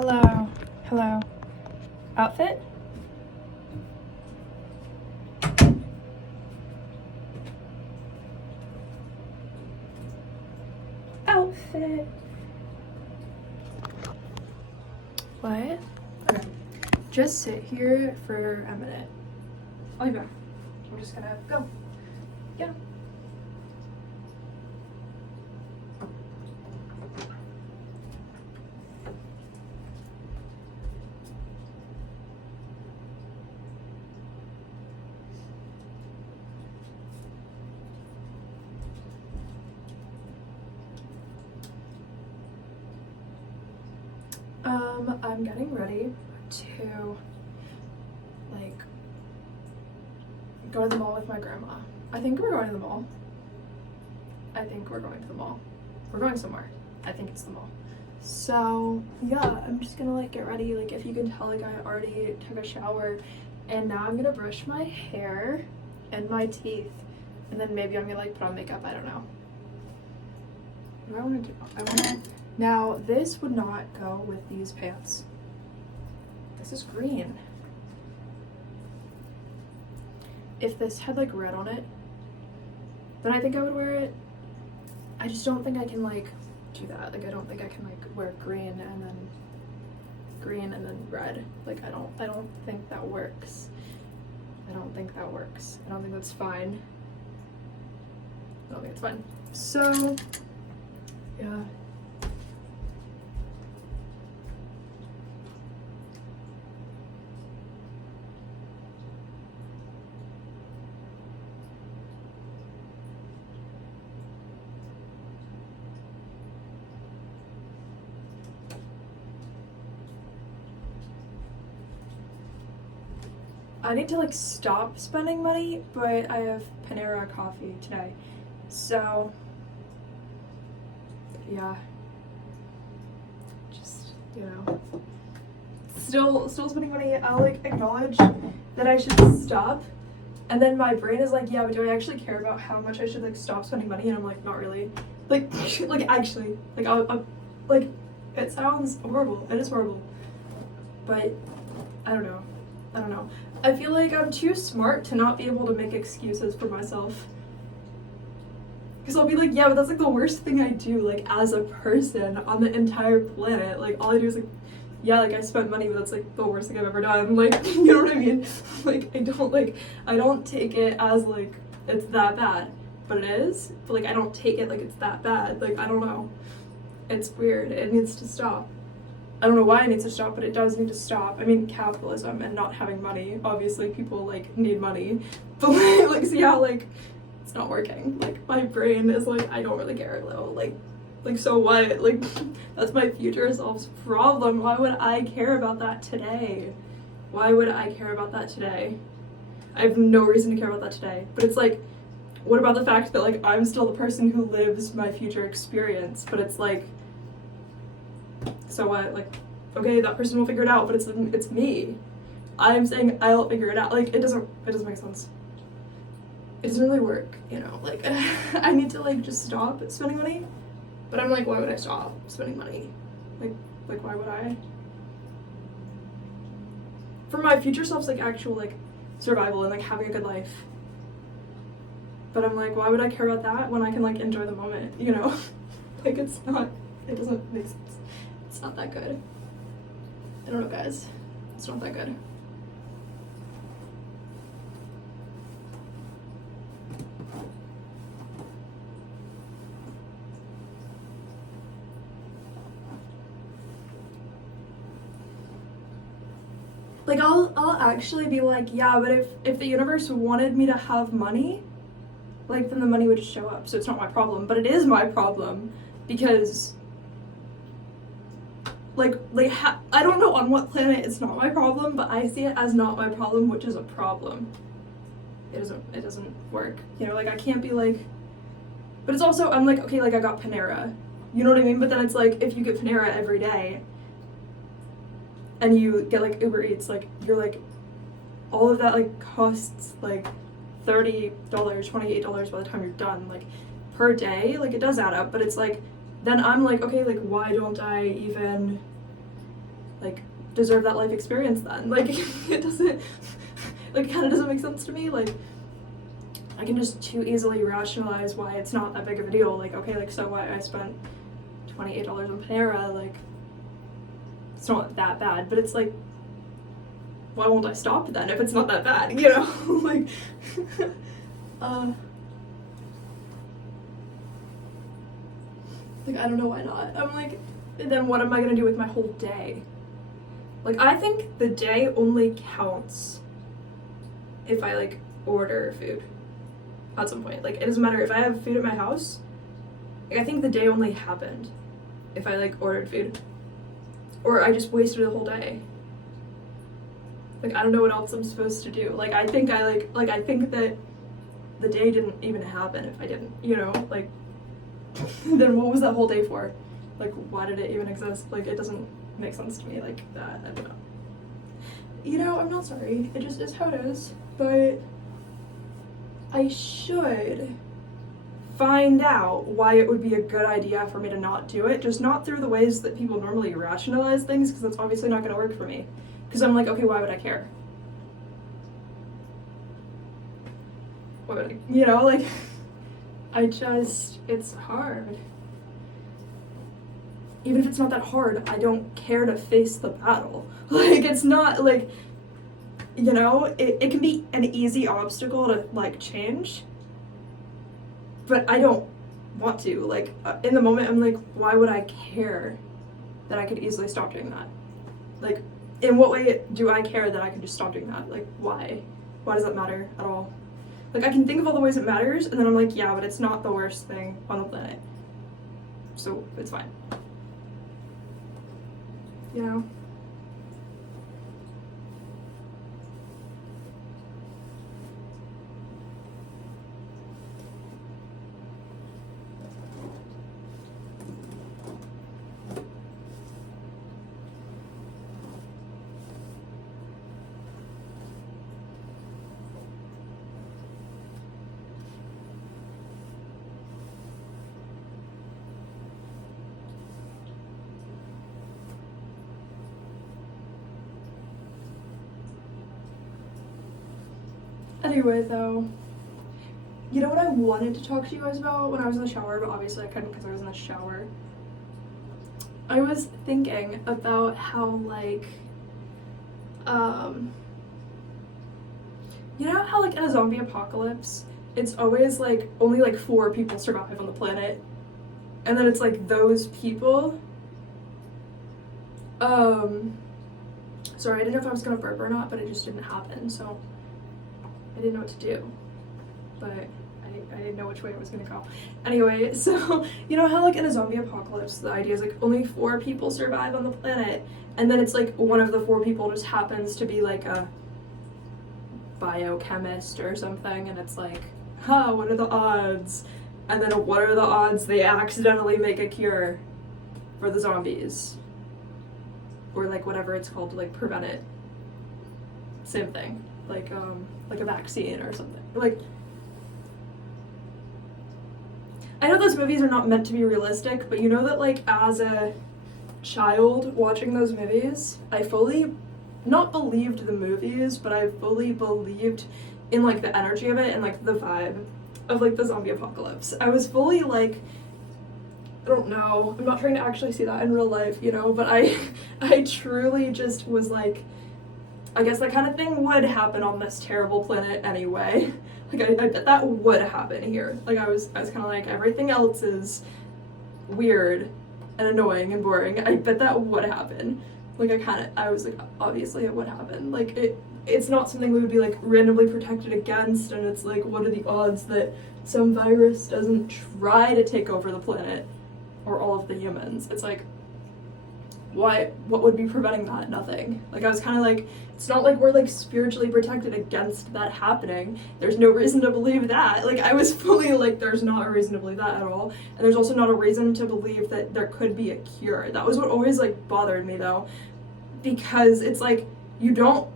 Hello. Hello. Outfit? Outfit. What? Okay. Just sit here for a minute. I'll be back. I'm just gonna go. Yeah. I'm getting ready to go to the mall with my grandma. I think we're going to the mall. I think we're going to the mall. We're going somewhere. I think it's the mall. So yeah, I'm just gonna get ready. If you can tell, I already took a shower and now I'm gonna brush my hair and my teeth, and then maybe I'm gonna put on makeup. I don't know. What do I want to do? Now this would not go with these pants. This is green. If this had red on it, then I think I would wear it. I just don't think I can do that. I don't think I can wear green and then red. I don't think that works. I don't think that works. I don't think that's fine. I don't think it's fine. So yeah. I need to stop spending money, but I have Panera coffee today, so yeah, just still spending money. I'll acknowledge that I should stop, and then my brain is yeah, but do I actually care about how much I should stop spending money? And I'm not really, actually, I'll it sounds horrible. It is horrible, but I don't know. I feel I'm too smart to not be able to make excuses for myself. Because I'll be yeah, but that's the worst thing I do, as a person on the entire planet. All I do is yeah, I spent money, but that's the worst thing I've ever done. You know what I mean? I don't take it as it's that bad. But it is. But I don't take it it's that bad. I don't know. It's weird. It needs to stop. I don't know why it needs to stop, but it does need to stop. I mean, capitalism and not having money. Obviously, people, need money. But, so yeah, it's not working. My brain is I don't really care, though. So what? That's my future self's problem. Why would I care about that today? Why would I care about that today? I have no reason to care about that today. But it's what about the fact that, I'm still the person who lives my future experience? But it's so what? Okay, that person will figure it out, but it's me. I'm saying I'll figure it out. It doesn't make sense. It doesn't really work, I need to just stop spending money. But I'm why would I stop spending money? Why would I? For my future self's actual survival and having a good life. But I'm why would I care about that when I can enjoy the moment, it's not, it doesn't make sense. It's not that good. I don't know, guys. It's not that good. I'll actually be yeah, but if the universe wanted me to have money, then the money would just show up. So it's not my problem, but it is my problem because I don't know on what planet it's not my problem, but I see it as not my problem, which is a problem. It doesn't work. I can't be but it's also, I'm okay, I got Panera. You know what I mean? But then it's if you get Panera every day and you get Uber Eats, you're all of that costs $30, $28 by the time you're done, per day. It does add up, but it's then I'm okay, why don't I even like, deserve that life experience then? Like, it doesn't, like, it kind of doesn't make sense to me. Like, I can just too easily rationalize why it's not that big of a deal. Like, okay, like, so what, I spent $28 on Panera, like, it's not that bad, but it's like, why won't I stop then if it's not that bad, you know? Like, like, I don't know why not. I'm like, then what am I gonna do with my whole day? Like, I think the day only counts if I, like, order food at some point. Like, it doesn't matter if I have food at my house. Like, I think the day only happened if I, like, ordered food. Or I just wasted the whole day. Like, I don't know what else I'm supposed to do. Like, I think I think that the day didn't even happen if I didn't, you know? Like, then what was that whole day for? Like, why did it even exist? Like, it doesn't make sense to me like that. I don't know. You know, I'm not sorry. It just is how it is. But I should find out why it would be a good idea for me to not do it. Just not through the ways that people normally rationalize things, because that's obviously not going to work for me. Because I'm like, okay, why would I care? Why would I, you know, like, it's hard. Even if it's not that hard, I don't care to face the battle. Like, it's not, like, you know, it can be an easy obstacle to, like, change, but I don't want to. Like, in the moment, I'm like, why would I care that I could easily stop doing that? Like, in what way do I care that I could just stop doing that? Like, why? Why does that matter at all? Like, I can think of all the ways it matters, and then I'm like, yeah, but it's not the worst thing on the planet. So, it's fine. You know? Anyway, though, you know what I wanted to talk to you guys about when I was in the shower, but obviously I couldn't because I was in the shower? I was thinking about how, like, you know how, like, in a zombie apocalypse, it's always, like, only, like, 4 people survive on the planet, and then it's, like, those people, sorry, I didn't know if I was gonna burp or not, but it just didn't happen, so I didn't know what to do, but I didn't know which way it was gonna go. Anyway, so, you know how, like, in a zombie apocalypse, the idea is, like, only 4 people survive on the planet, and then it's, like, one of the 4 people just happens to be, like, a biochemist or something, and it's like, huh, what are the odds? And then what are the odds they accidentally make a cure for the zombies? Or, like, whatever it's called to, like, prevent it. Same thing. Like a vaccine or something. Like, I know those movies are not meant to be realistic, but you know that, like, as a child watching those movies, I fully, not believed the movies, but I fully believed in, like, the energy of it and, like, the vibe of, like, the zombie apocalypse. I was fully, like, I don't know, I'm not trying to actually see that in real life, you know, but I truly just was like, I guess that kind of thing would happen on this terrible planet anyway. Like, I bet that would happen here. Like, I was kind of like, everything else is weird and annoying and boring. I bet that would happen. Like, I was like, obviously it would happen. Like, it's not something we would be, like, randomly protected against, and it's like, what are the odds that some virus doesn't try to take over the planet or all of the humans? It's like, what would be preventing that? Nothing. Like, I was kind of like, it's not like we're, like, spiritually protected against that happening. There's no reason to believe that. Like, I was fully like, there's not a reason to believe that at all. And there's also not a reason to believe that there could be a cure. That was what always, like, bothered me, though. Because it's like, you don't...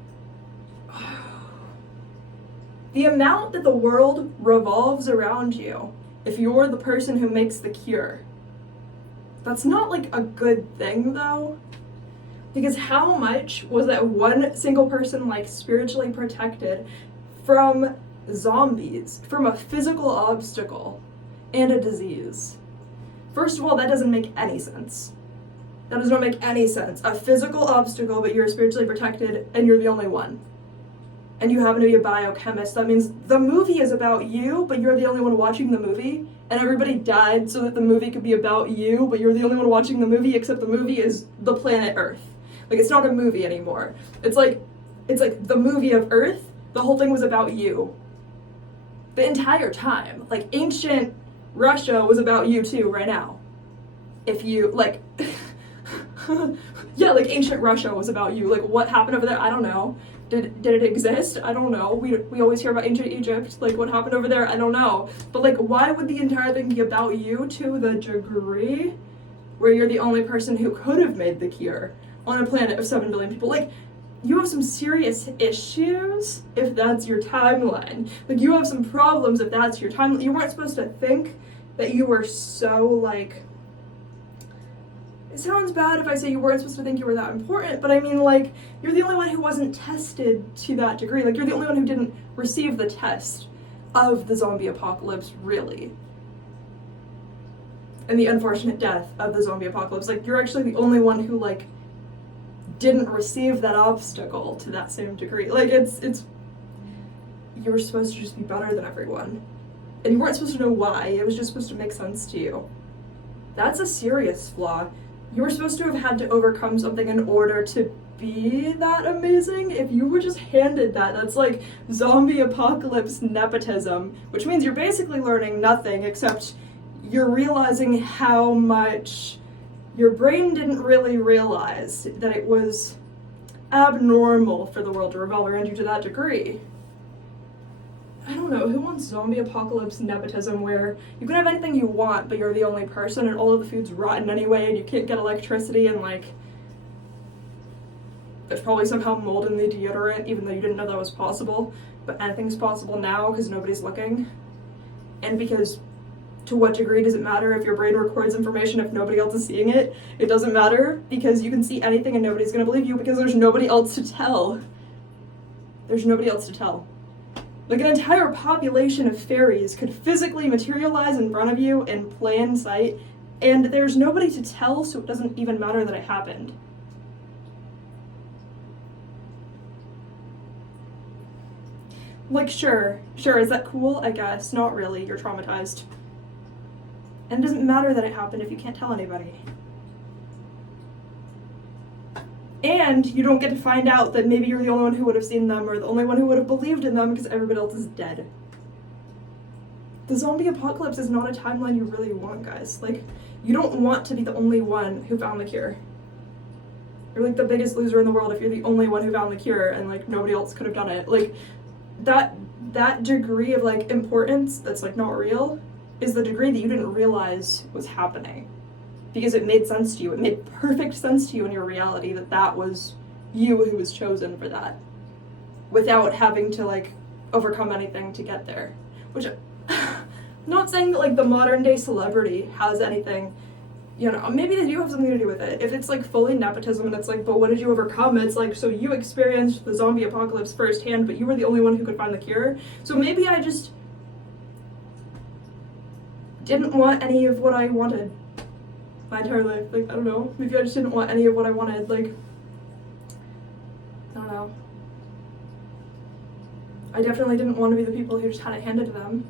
The amount that the world revolves around you, if you're the person who makes the cure, that's not, like, a good thing, though. Because how much was that one single person like spiritually protected from zombies, from a physical obstacle and a disease? First of all, that doesn't make any sense. That does not make any sense. A physical obstacle, but you're spiritually protected and you're the only one. And you happen to be a biochemist. That means the movie is about you, but you're the only one watching the movie. And everybody died so that the movie could be about you, but you're the only one watching the movie, except the movie is the planet Earth. Like, it's not a movie anymore. It's like the movie of Earth, the whole thing was about you. The entire time. Like, ancient Russia was about you too, right now. If you, like, yeah, like, ancient Russia was about you. Like, what happened over there? I don't know. Did it exist? I don't know. We always hear about ancient Egypt. Like, what happened over there? I don't know. But, like, why would the entire thing be about you to the degree where you're the only person who could have made the cure on a planet of 7 billion people? Like, you have some serious issues if that's your timeline. Like, you have some problems if that's your timeline. You weren't supposed to think that you were so, like, it sounds bad if I say you weren't supposed to think you were that important, but I mean, like, you're the only one who wasn't tested to that degree. Like, you're the only one who didn't receive the test of the zombie apocalypse, really. And the unfortunate death of the zombie apocalypse. Like, you're actually the only one who, like, didn't receive that obstacle to that same degree. Like, it's you were supposed to just be better than everyone. And you weren't supposed to know why. It was just supposed to make sense to you. That's a serious flaw. You were supposed to have had to overcome something in order to be that amazing. If you were just handed that, that's like zombie apocalypse nepotism, which means you're basically learning nothing except you're realizing how much your brain didn't really realize that it was abnormal for the world to revolve around you to that degree. I don't know, who wants zombie apocalypse nepotism where you can have anything you want, but you're the only person and all of the food's rotten anyway and you can't get electricity and, like, there's probably somehow mold in the deodorant even though you didn't know that was possible, but anything's possible now because nobody's looking. And because to what degree does it matter if your brain records information if nobody else is seeing it? It doesn't matter because you can see anything and nobody's gonna believe you because there's nobody else to tell. There's nobody else to tell. Like, an entire population of fairies could physically materialize in front of you in plain sight, and there's nobody to tell, so it doesn't even matter that it happened. Like, sure, is that cool? I guess. Not really, you're traumatized. And it doesn't matter that it happened if you can't tell anybody. And you don't get to find out that maybe you're the only one who would have seen them or the only one who would have believed in them because everybody else is dead. The zombie apocalypse is not a timeline you really want, guys. Like, you don't want to be the only one who found the cure. You're like the biggest loser in the world if you're the only one who found the cure and, like, nobody else could have done it. Like, that degree of, like, importance that's, like, not real is the degree that you didn't realize was happening. Because it made sense to you. It made perfect sense to you in your reality that that was you who was chosen for that. Without having to, like, overcome anything to get there. Which, I'm not saying that, like, the modern day celebrity has anything, you know, maybe they do have something to do with it. If it's, like, fully nepotism and it's like, but what did you overcome? It's like, so you experienced the zombie apocalypse firsthand, but you were the only one who could find the cure. So maybe I just didn't want any of what I wanted my entire life. Like, I don't know, maybe I just didn't want any of what I wanted. Like, I don't know. I definitely didn't want to be the people who just had it handed to them.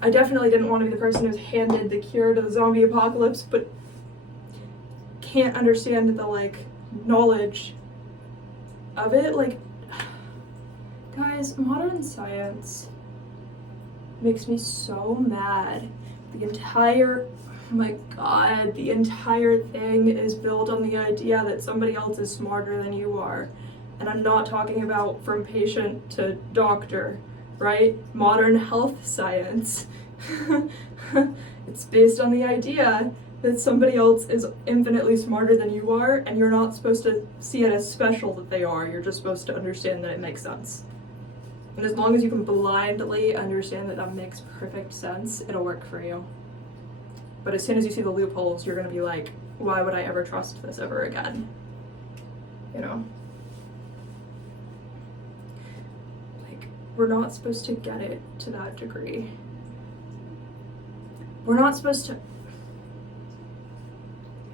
I definitely didn't want to be the person who's handed the cure to the zombie apocalypse but can't understand the, like, knowledge of it. Like, guys, modern science makes me so mad. The entire, oh my god, the entire thing is built on the idea that somebody else is smarter than you are. And I'm not talking about from patient to doctor, right? Modern health science. It's based on the idea that somebody else is infinitely smarter than you are, and you're not supposed to see it as special that they are. You're just supposed to understand that it makes sense. And as long as you can blindly understand that that makes perfect sense, it'll work for you. But as soon as you see the loopholes, you're gonna be like, why would I ever trust this ever again? You know? Like, we're not supposed to get it to that degree. We're not supposed to. It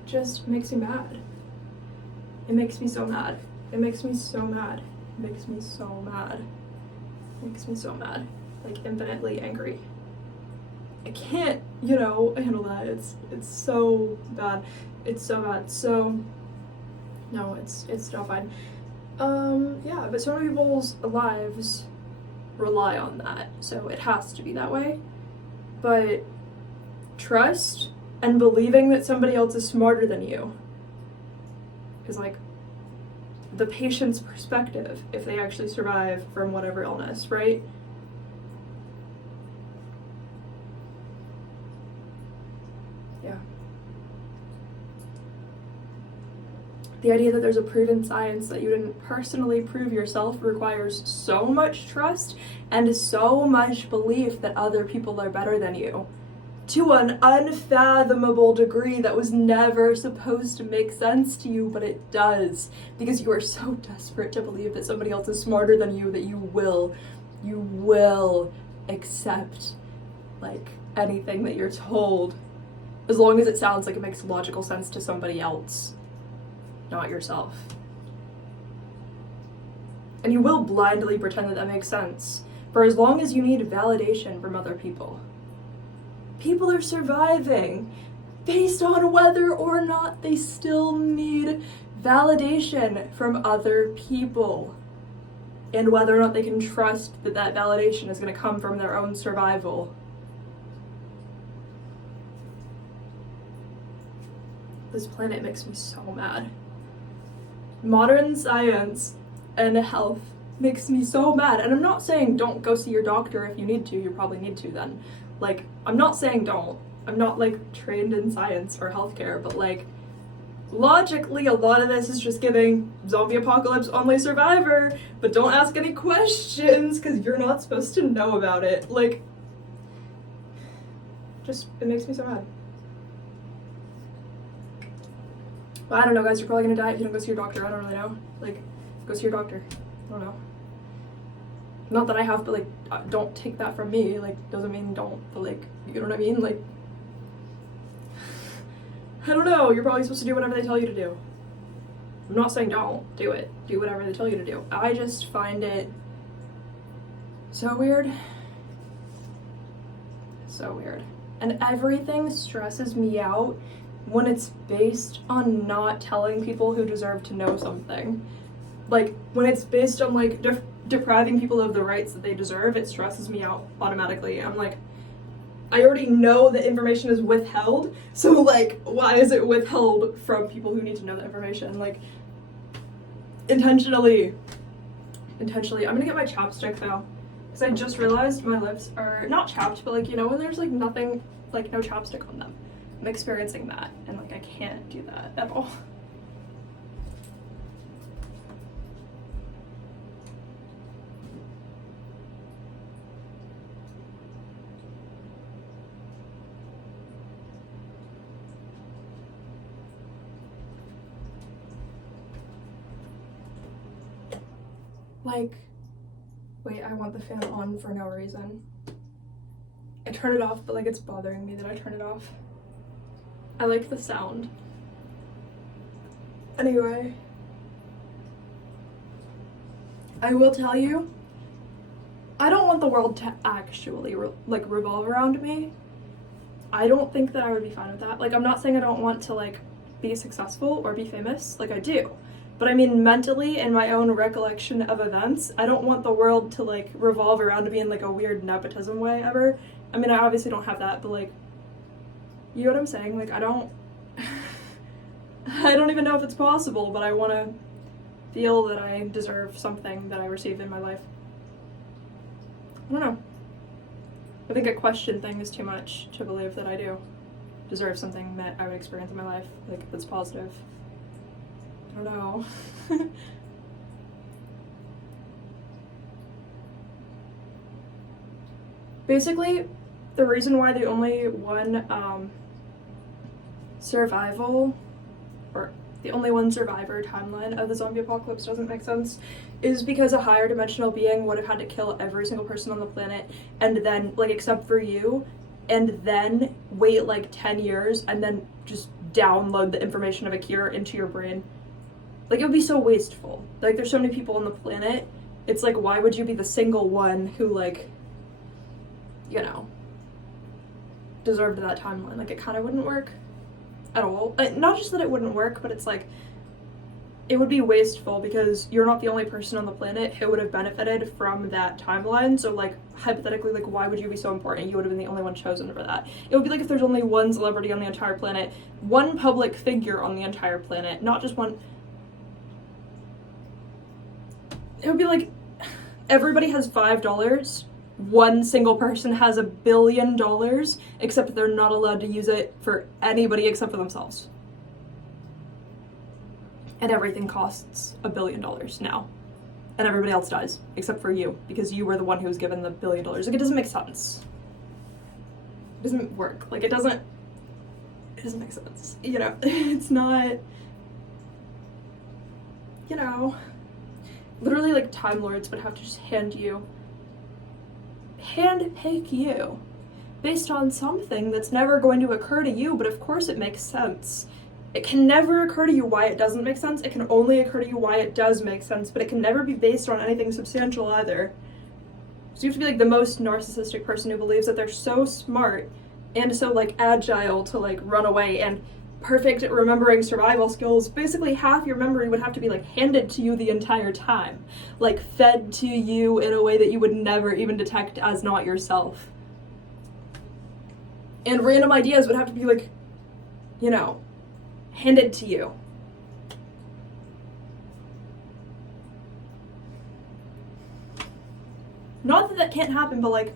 just makes me mad. It makes me so mad. It makes me so mad. It makes me so mad. It makes me so mad. Like, infinitely angry. I can't, handle that. It's so bad. It's so bad. So, no, it's not fine. Yeah, but so many people's lives rely on that, so it has to be that way. But trust and believing that somebody else is smarter than you is like the patient's perspective if they actually survive from whatever illness, right? Yeah. The idea that there's a proven science that you didn't personally prove yourself requires so much trust and so much belief that other people are better than you, to an unfathomable degree that was never supposed to make sense to you, but it does, because you are so desperate to believe that somebody else is smarter than you that you will accept like anything that you're told, as long as it sounds like it makes logical sense to somebody else, not yourself. And you will blindly pretend that that makes sense for as long as you need validation from other people. People are surviving based on whether or not they still need validation from other people, and whether or not they can trust that that validation is going to come from their own survival. This planet makes me so mad. Modern science and health makes me so mad. And I'm not saying don't go see your doctor if you need to. You probably need to then. Like, I'm not saying don't. I'm not, like, trained in science or healthcare, but, like, logically, a lot of this is just giving zombie apocalypse only survivor, but don't ask any questions because you're not supposed to know about it. Like, just, it makes me so mad. Well, I don't know, guys. You're probably gonna die if you don't go see your doctor. I don't really know. Like, go see your doctor. I don't know. Not that I have, but, like, don't take that from me. Like, doesn't mean don't, but, like, you know what I mean? Like, I don't know. You're probably supposed to do whatever they tell you to do. I'm not saying don't do it. Do whatever they tell you to do. I just find it so weird. So weird. And everything stresses me out when it's based on not telling people who deserve to know something. Like, when it's based on, like, depriving people of the rights that they deserve, it stresses me out automatically. I'm like, I already know that information is withheld, so, like, why is it withheld from people who need to know the information? Like, intentionally. I'm gonna get my chapstick, though, because I just realized my lips are not chapped, but, like, when there's, like, nothing, like, no chapstick on them. I'm experiencing that, and, like, I can't do that at all. Like, wait, I want the fan on for no reason. I turn it off, but, like, it's bothering me that I turn it off. I like the sound. Anyway, I will tell you, I don't want the world to actually revolve around me. I don't think that I would be fine with that. Like, I'm not saying I don't want to, like, be successful or be famous. Like, I do. But I mean, mentally, in my own recollection of events, I don't want the world to, like, revolve around me in, like, a weird nepotism way ever. I mean, I obviously don't have that, but, like, you know what I'm saying? Like, I don't even know if it's possible, but I want to feel that I deserve something that I received in my life. I don't know. I think a question thing is too much to believe that I do deserve something that I would experience in my life, like, that's positive. I don't know. Basically, the reason why the only one survival or the only one survivor timeline of the zombie apocalypse doesn't make sense is because a higher dimensional being would have had to kill every single person on the planet and then, like, except for you, and then wait like 10 years and then just download the information of a cure into your brain. Like, it would be so wasteful. Like, there's so many people on the planet. It's like, why would you be the single one who, like, you know, deserved that timeline? Like, it kind of wouldn't work at all. Not just that it wouldn't work, but it's like, it would be wasteful because you're not the only person on the planet who would have benefited from that timeline. So, like, hypothetically, like, why would you be so important? You would have been the only one chosen for that. It would be like if there's only one celebrity on the entire planet, one public figure on the entire planet, not just one. It would be like everybody has $5. One single person has $1 billion, except they're not allowed to use it for anybody except for themselves. And everything costs $1 billion now. And everybody else dies, except for you, because you were the one who was given the $1 billion. Like, it doesn't make sense. It doesn't work. Like, it doesn't make sense. You know, it's not, you know, literally, like, Time Lords would have to just handpick you based on something that's never going to occur to you, but of course it makes sense. It can never occur to you why it doesn't make sense. It can only occur to you why it does make sense, but it can never be based on anything substantial either. So you have to be like the most narcissistic person who believes that they're so smart and so, like, agile to, like, run away and perfect at remembering survival skills. Basically half your memory would have to be, like, handed to you the entire time, like, fed to you in a way that you would never even detect as not yourself. And random ideas would have to be, like, you know, handed to you. Not that that can't happen, but, like,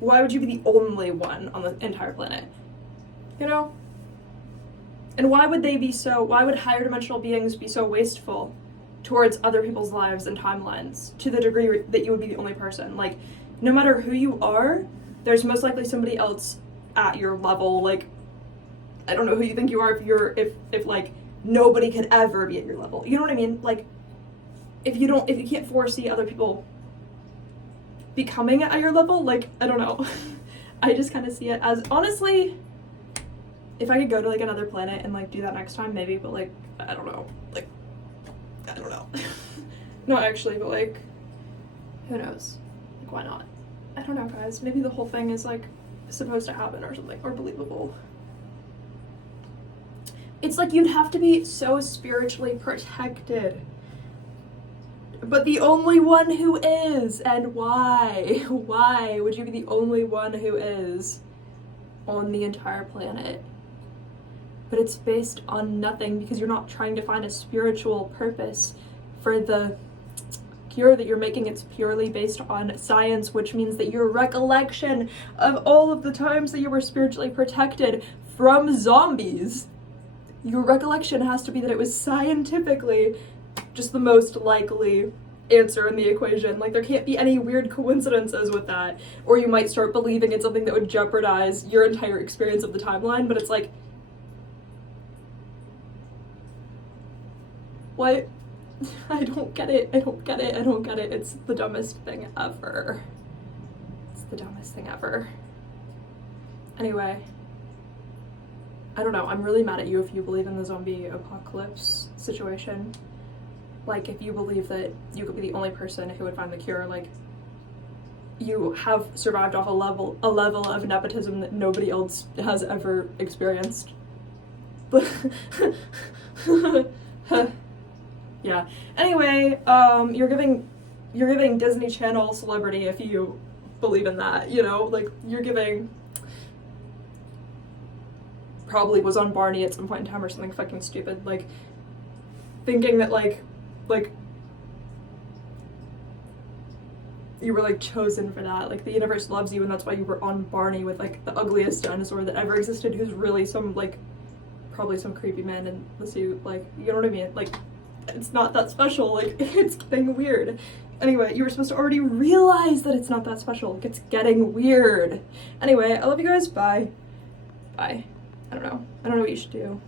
why would you be the only one on the entire planet? You know? And why would higher dimensional beings be so wasteful towards other people's lives and timelines to the degree that you would be the only person? Like, no matter who you are, there's most likely somebody else at your level. Like, I don't know who you think you are if like nobody could ever be at your level. You know what I mean? Like, if you can't foresee other people becoming at your level, like, I don't know. I just kind of see it as, honestly, if I could go to, like, another planet and, like, do that next time, maybe, but, like, I don't know. Like, I don't know. Not actually, but, like, who knows? Like, why not? I don't know, guys. Maybe the whole thing is, like, supposed to happen or something, or believable. It's like you'd have to be so spiritually protected. But the only one who is, and why? Why would you be the only one who is on the entire planet? But it's based on nothing because you're not trying to find a spiritual purpose for the cure that you're making. It's purely based on science, which means that your recollection of all of the times that you were spiritually protected from zombies, your recollection has to be that it was scientifically just the most likely answer in the equation. Like, there can't be any weird coincidences with that, or you might start believing it's something that would jeopardize your entire experience of the timeline, but it's like, what? I don't get it. It's the dumbest thing ever. Anyway, I don't know, I'm really mad at you if you believe in the zombie apocalypse situation. Like, if you believe that you could be the only person who would find the cure, like, you have survived off a level of nepotism that nobody else has ever experienced. But yeah. Anyway, you're giving Disney Channel celebrity if you believe in that, you know? Like, you're giving, probably was on Barney at some point in time or something fucking stupid, like, thinking that, like, you were, like, chosen for that. Like, the universe loves you and that's why you were on Barney with, like, the ugliest dinosaur that ever existed, who's really some, like, probably some creepy man in the suit. Like, you know what I mean? Like, it's not that special. Like, it's getting weird. Anyway, you were supposed to already realize that it's not that special. Like, it's getting weird. Anyway, I love you guys. Bye. I don't know what you should do.